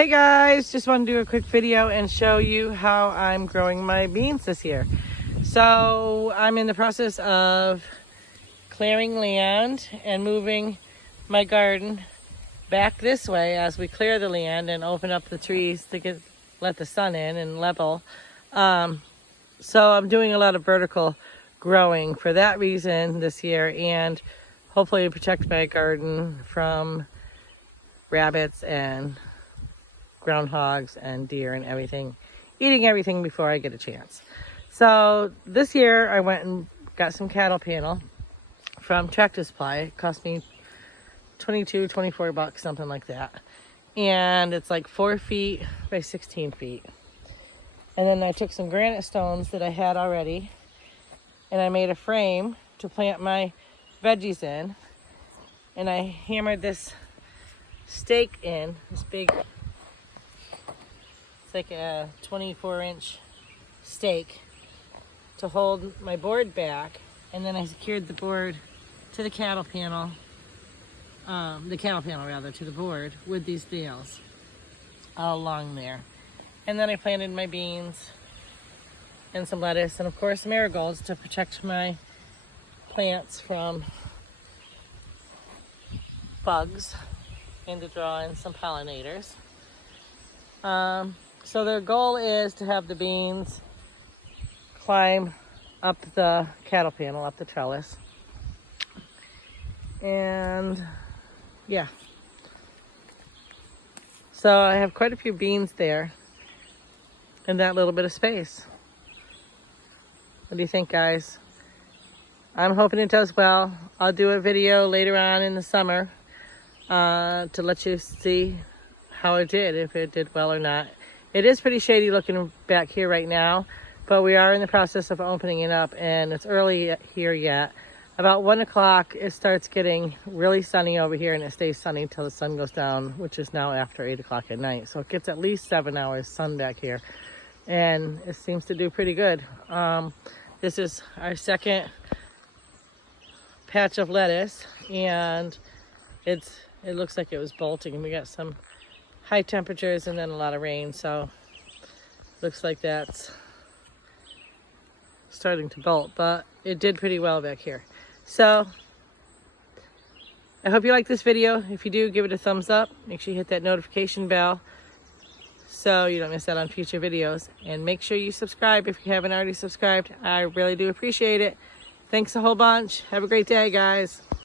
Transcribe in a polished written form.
Hey guys, just want to do a quick video and show you how I'm growing my beans this year. So I'm in the process of clearing land and moving my garden back this way as we clear the land and open up the trees to let the sun in and level. So I'm doing a lot of vertical growing for that reason this year, and hopefully protect my garden from rabbits and groundhogs and deer and everything, eating everything before I get a chance. So this year I went and got some cattle panel from Tractor Supply. It cost me 24 bucks, something like that. And it's like 4 feet by 16 feet. And then I took some granite stones that I had already, and I made a frame to plant my veggies in. And I hammered this stake in, this big, it's like a 24-inch stake to hold my board back. And then I secured the board to the cattle panel, to the board with these nails all along there. And then I planted my beans and some lettuce and of course marigolds to protect my plants from bugs and to draw in some pollinators. So the goal is to have the beans climb up the cattle panel, up the trellis. And yeah. So I have quite a few beans there in that little bit of space. What do you think, guys? I'm hoping it does well. I'll do a video later on in the summer to let you see how it did, if it did well or not. It is pretty shady looking back here right now, but we are in the process of opening it up, and it's early here yet. About 1 o'clock, it starts getting really sunny over here, and it stays sunny till the sun goes down, which is now after 8 o'clock at night. So it gets at least 7 hours sun back here, and it seems to do pretty good. This is our second patch of lettuce, and it looks like it was bolting, and we got some high temperatures and then a lot of rain, so looks like that's starting to bolt, but it did pretty well back here. So I hope you like this video. If you do, give it a thumbs up. Make sure you hit that notification bell so you don't miss out on future videos, and make sure you subscribe if you haven't already subscribed. I really do appreciate it. Thanks a whole bunch. Have a great day, guys.